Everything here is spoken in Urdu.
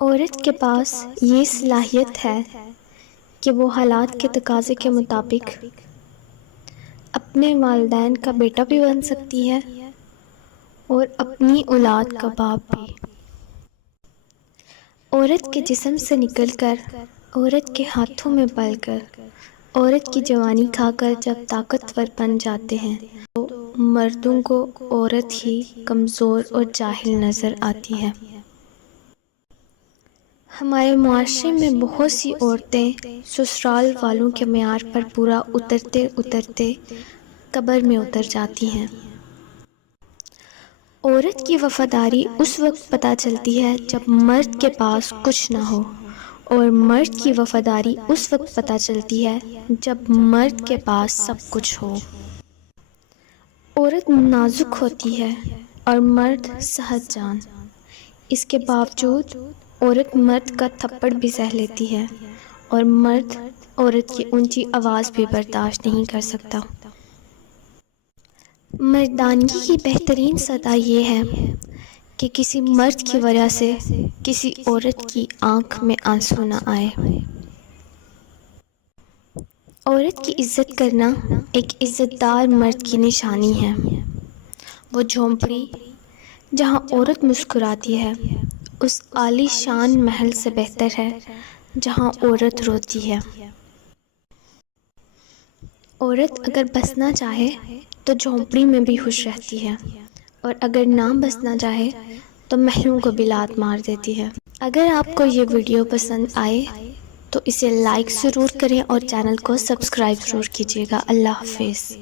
عورت کے پاس یہ صلاحیت ہے کہ وہ حالات کے تقاضے کے مطابق اپنے والدین کا بیٹا بھی بن سکتی ہے اور اپنی اولاد کا باپ بھی۔ عورت کے جسم سے نکل کر، عورت کے ہاتھوں میں پل کر، عورت کی جوانی کھا کر جب طاقتور بن جاتے ہیں تو مردوں کو عورت ہی کمزور اور جاہل نظر آتی ہے۔ ہمارے معاشرے میں بہت سی عورتیں سسرال والوں کے معیار پر پورا اترتے اترتے قبر میں اتر جاتی ہیں۔ عورت کی وفاداری اس وقت پتہ چلتی ہے جب مرد کے پاس کچھ نہ ہو، اور مرد کی وفاداری اس وقت پتہ چلتی ہے جب مرد کے پاس سب کچھ ہو۔ عورت نازک ہوتی ہے اور مرد سہج جان، اس کے باوجود عورت مرد کا تھپڑ بھی سہ لیتی ہے اور مرد عورت کی اونچی آواز بھی برداشت نہیں کر سکتا۔ مردانگی کی بہترین سطح یہ ہے کہ کسی مرد کی وجہ سے کسی عورت کی آنکھ میں آنسو نہ آئے۔ عورت کی عزت کرنا ایک عزت دار مرد کی نشانی ہے۔ وہ جھونپڑی جہاں عورت مسکراتی ہے اس عالی شان محل سے بہتر ہے جہاں عورت روتی ہے۔ عورت اگر بسنا چاہے تو جھونپڑی میں بھی خوش رہتی ہے، اور اگر نہ بسنا چاہے تو محلوں کو بھی لات مار دیتی ہے۔ اگر آپ کو یہ ویڈیو پسند آئے تو اسے لائک ضرور کریں اور چینل کو سبسکرائب ضرور کیجیے گا۔ اللہ حافظ۔